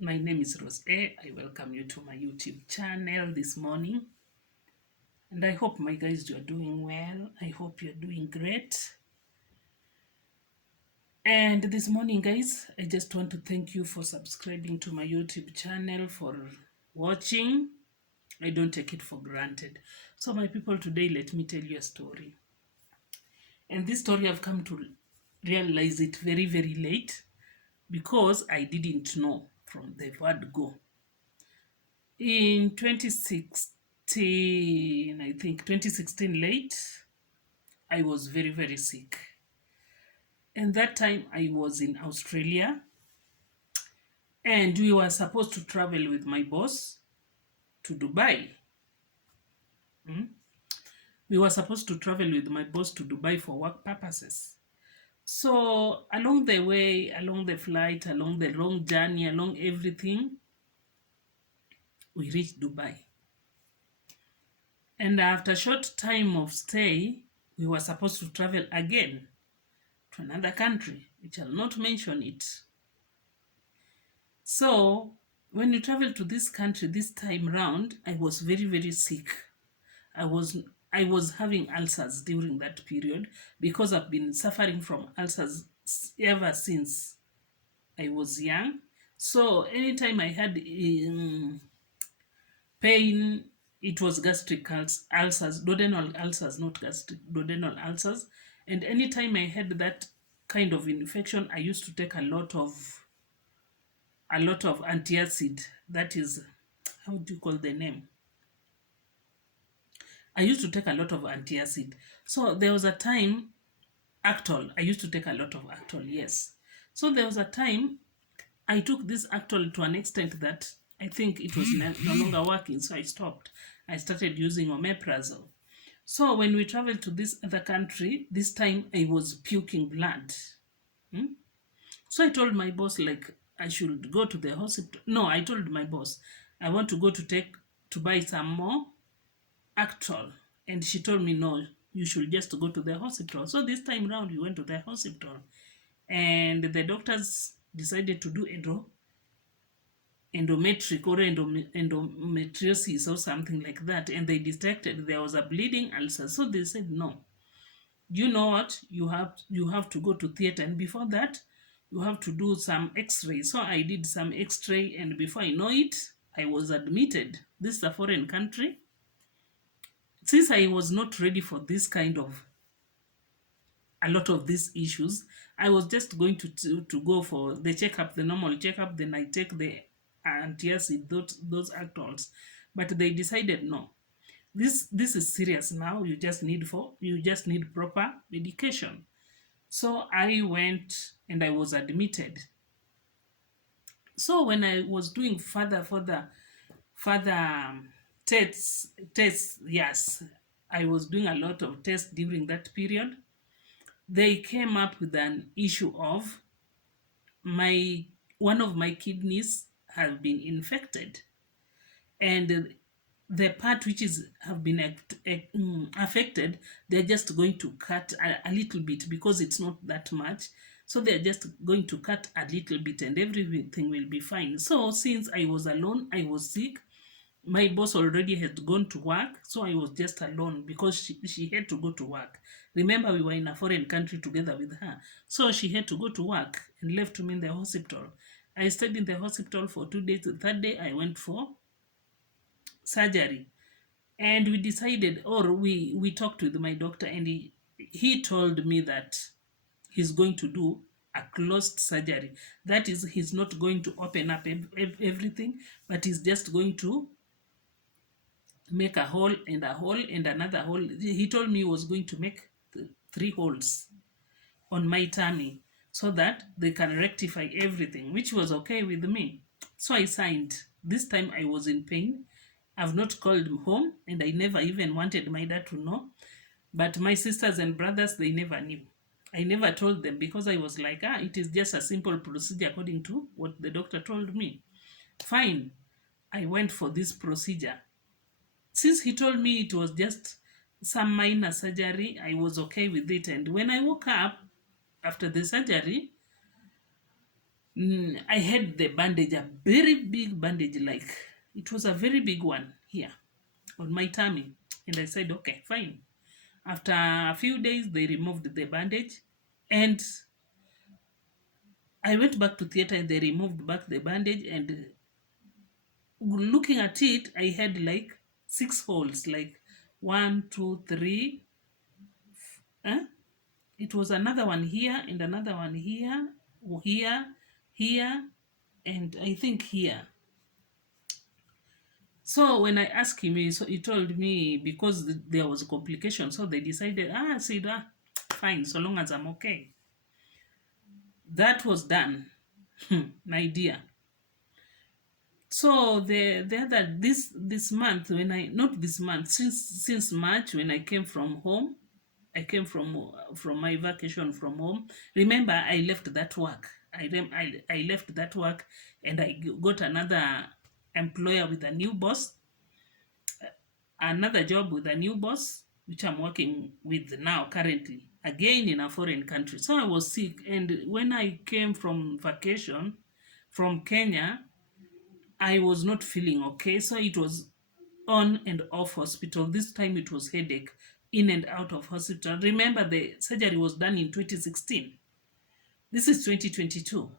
My name is Rose A. I welcome you to my YouTube channel this morning. And I hope my guys you are doing well. I hope you're doing great. And this morning, guys, I just want to thank you for subscribing to my YouTube channel, for watching. I don't take it for granted. So, my people, today let me tell you a story. And this story I've come to realize it very, very late because I didn't know from the word go. In 2016, I think 2016 late, I was very, very sick. And that time I was in Australia and we were supposed to travel with my boss to Dubai. We were supposed to travel with my boss to Dubai for work purposes. So along the way, along the flight, along the long journey, along everything, we reached Dubai. And after a short time of stay, we were supposed to travel again to another country, which I'll not mention it. So when you travel to this country this time round, I was very, very sick. I was I was having ulcers during that period because I've been suffering from ulcers ever since I was young. So anytime I had pain, it was gastric ulcers, duodenal ulcers, not gastric, duodenal ulcers. And anytime I had that kind of infection, I used to take a lot of antacid. That is, how do you call the name? I used to take a lot of antacid. So there was a time, Actol. I used to take a lot of Actol, yes. So there was a time I took this Actol to an extent that I think it was no longer working, so I stopped. I started using omeprazole. So when we traveled to this other country, this time I was puking blood. So I told my boss, like, I should go to the hospital. No, I told my boss, I want to go to buy some more Actol. And she told me, no, you should just go to the hospital. So this time round, we went to the hospital. And the doctors decided to do endometric or endometriosis or something like that. And they detected there was a bleeding ulcer. So they said, no, you know what, you have to go to theater, and before that you have to do some x-ray. So I did some x-ray, and before I know it, I was admitted. This is a foreign country. Since I was not ready for this kind of a lot of these issues, I was just going to go for the checkup, the normal checkup, then I take the antacid, those Actols. But they decided, no, this is serious now. You just need proper medication. So I went and I was admitted. So when I was doing further tests, yes, I was doing a lot of tests during that period. They came up with an issue of my one of my kidneys have been infected, and the part which is have been affected, they're just going to cut a little bit because it's not that much. So they're just going to cut a little bit and everything will be fine. So since I was alone, I was sick, my boss already had gone to work, so I was just alone because she had to go to work. Remember, we were in a foreign country together with her, so she had to go to work and left me in the hospital. I stayed in the hospital for 2 days. The third day I went for surgery, and we decided, or we talked with my doctor, and he told me that he's going to do a closed surgery. That is, he's not going to open up everything, but he's just going to make a hole and another hole. He told me he was going to make 3 holes on my tummy so that they can rectify everything, which was okay with me. So I signed. This time I was in pain. I've not called home, and I never even wanted my dad to know. But my sisters and brothers, they never knew. I never told them because I was like, it is just a simple procedure according to what the doctor told me. Fine. I went for this procedure. Since he told me it was just some minor surgery, I was okay with it. And when I woke up after the surgery, I had the bandage, a very big bandage, like it was a very big one here on my tummy. And I said, okay, fine. After a few days, they removed the bandage. And I went back to theater and they removed back the bandage. And looking at it, I had like 6 holes, like one, two, three. Huh? It was another one here and another one here, here, here, and I think here. So when I asked him, so he told me because there was a complication, so they decided, I said, fine, so long as I'm okay. That was done, my dear. So the other this month, when I not this month, since March, when I came from home, I came from my vacation from home. Remember, I left that work. I left that work, and I got another employer with a new boss, another job with a new boss, which I'm working with now currently, again in a foreign country. So I was sick, and when I came from vacation from Kenya, I was not feeling okay. So it was on and off hospital. This time it was headache, in and out of hospital. Remember, the surgery was done in 2016. This is 2022.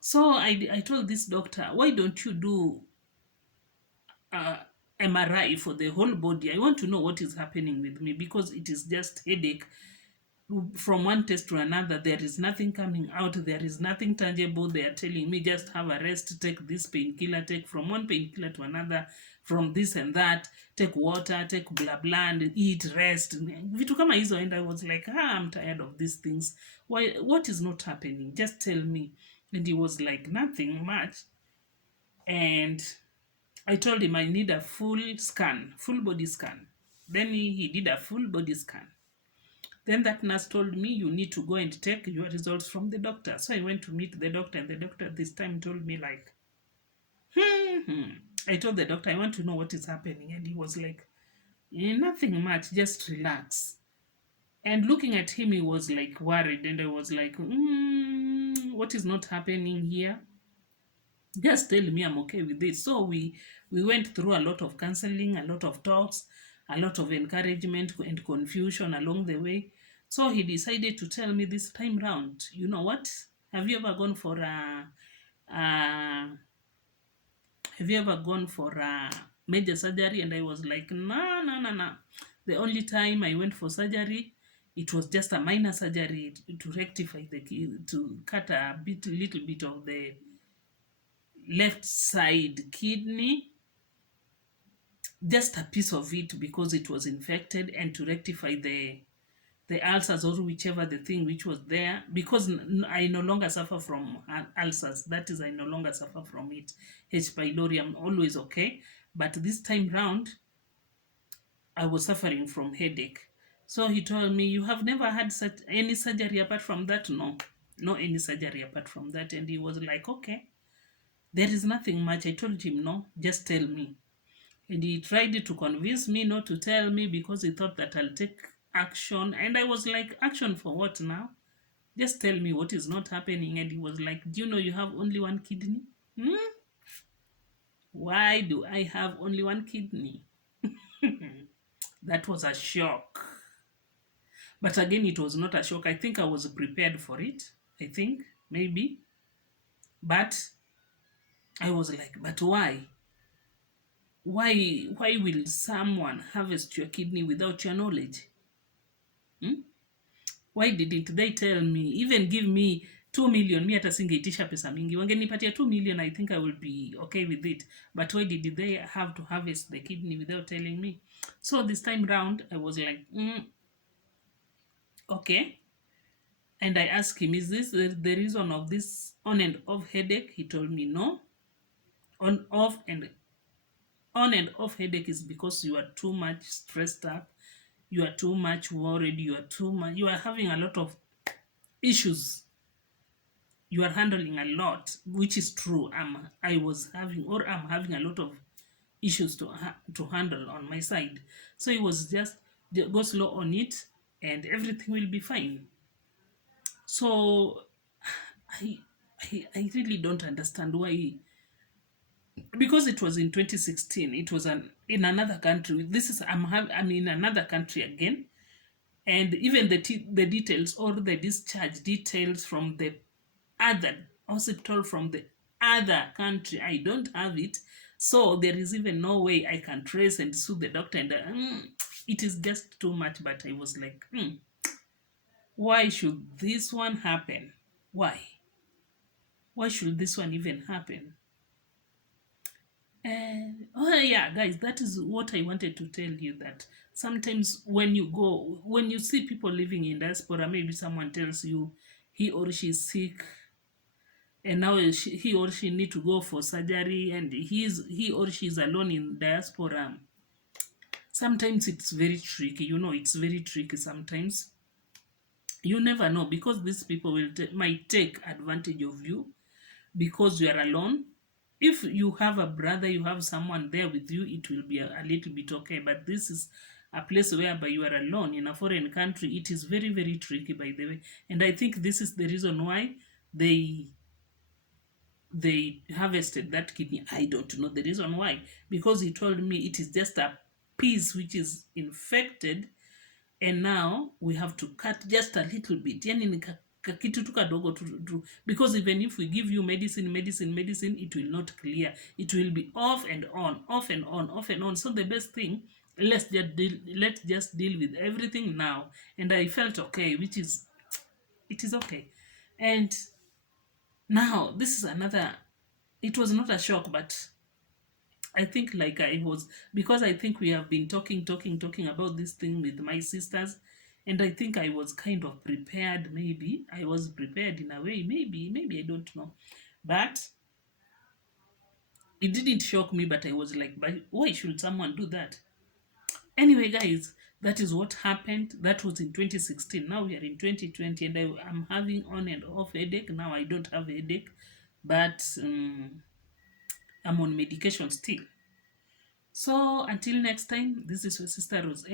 So I told this doctor, why don't you do uh, MRI for the whole body? I want to know what is happening with me, because it is just headache from one test to another. There is nothing coming out, there is nothing tangible. They are telling me just have a rest, take this painkiller, take from one painkiller to another, from this and that, take water, take blah blah, and eat, rest, vitu kama hizo. And I was like, I'm tired of these things. Why, what is not happening? Just tell me. And he was like, nothing much. And I told him I need a full scan, full body scan. Then he did a full body scan. Then that nurse told me, you need to go and take your results from the doctor. So I went to meet the doctor, and the doctor this time told me like, I told the doctor, I want to know what is happening. And he was like, nothing much, just relax. And looking at him, he was like worried. And I was like, what is not happening here? Just tell me I'm okay with this. So we went through a lot of counseling, a lot of talks, a lot of encouragement and confusion along the way. So he decided to tell me this time round, you know what? Have you ever gone for a have you ever gone for a major surgery? And I was like, no, no, no, no. The only time I went for surgery, it was just a minor surgery to rectify to cut little bit of the left side kidney, just a piece of it, because it was infected, and to rectify the ulcers, or whichever the thing which was there, because I no longer suffer from ulcers. That is, I no longer suffer from it. H. pylori, I'm always okay. But this time round, I was suffering from headache. So he told me, you have never had any surgery apart from that? No, any surgery apart from that. And he was like, okay, there is nothing much. I told him, no, just tell me. And he tried to convince me not to tell me, because he thought that I'll take action. And I was like, action for what now? Just tell me what is not happening. And he was like, do you know you have only one kidney? Why do I have only one kidney? That was a shock. But again, it was not a shock. I think I was prepared for it. I think, maybe. But I was like, but why? Why will someone harvest your kidney without your knowledge? Why didn't they tell me, even give me 2 million? Mi hata singeitisha pesa mingi. Wangenipatia 2 million, I think I will be okay with it. But why did they have to harvest the kidney without telling me? So this time round, I was like, okay. And I asked him, is this the reason of this on and off headache? He told me no. On and off headache is because you are too much stressed up, you are too much worried, you are having a lot of issues, you are handling a lot, which is true. I'm having a lot of issues to handle on my side. So it was just go slow on it, and everything will be fine. So I really don't understand why. Because it was in 2016, it was in another country. This is I'm in another country again, and even the details or the discharge details from the other hospital from the other country, I don't have it. So there is even no way I can trace and sue the doctor, and it is just too much. But I was like, why should this one happen? Why should this one even happen? And oh yeah, guys, that is what I wanted to tell you, that sometimes when you see people living in diaspora, maybe someone tells you he or she is sick, and now he or she need to go for surgery, and he or she is alone in diaspora. Sometimes it's very tricky, it's very tricky sometimes. You never know, because these people might take advantage of you because you are alone. If you have a brother, you have someone there with you, it will be a little bit okay. But this is a place whereby you are alone in a foreign country. It is very, very tricky, by the way. And I think this is the reason why they they harvested that kidney. I don't know the reason why, because he told me it is just a piece which is infected, and now we have to cut just a little bit, yani ni kitu tu kadogo tu, because even if we give you medicine, it will not clear. It will be off and on, off and on, off and on. So the best thing, let's just deal with everything now. And I felt okay, which is, it is okay. And now this is another, it was not a shock, but I think like I was, because I think we have been talking about this thing with my sisters, and I think I was kind of prepared. Maybe I was prepared in a way. Maybe I don't know, but it didn't shock me. But I was like, but why should someone do that? Anyway, guys, that is what happened. That was in 2016. Now we are in 2020, and I'm having on and off headache. Now I don't have headache, but I'm on medication still. So until next time, this is your sister Rose.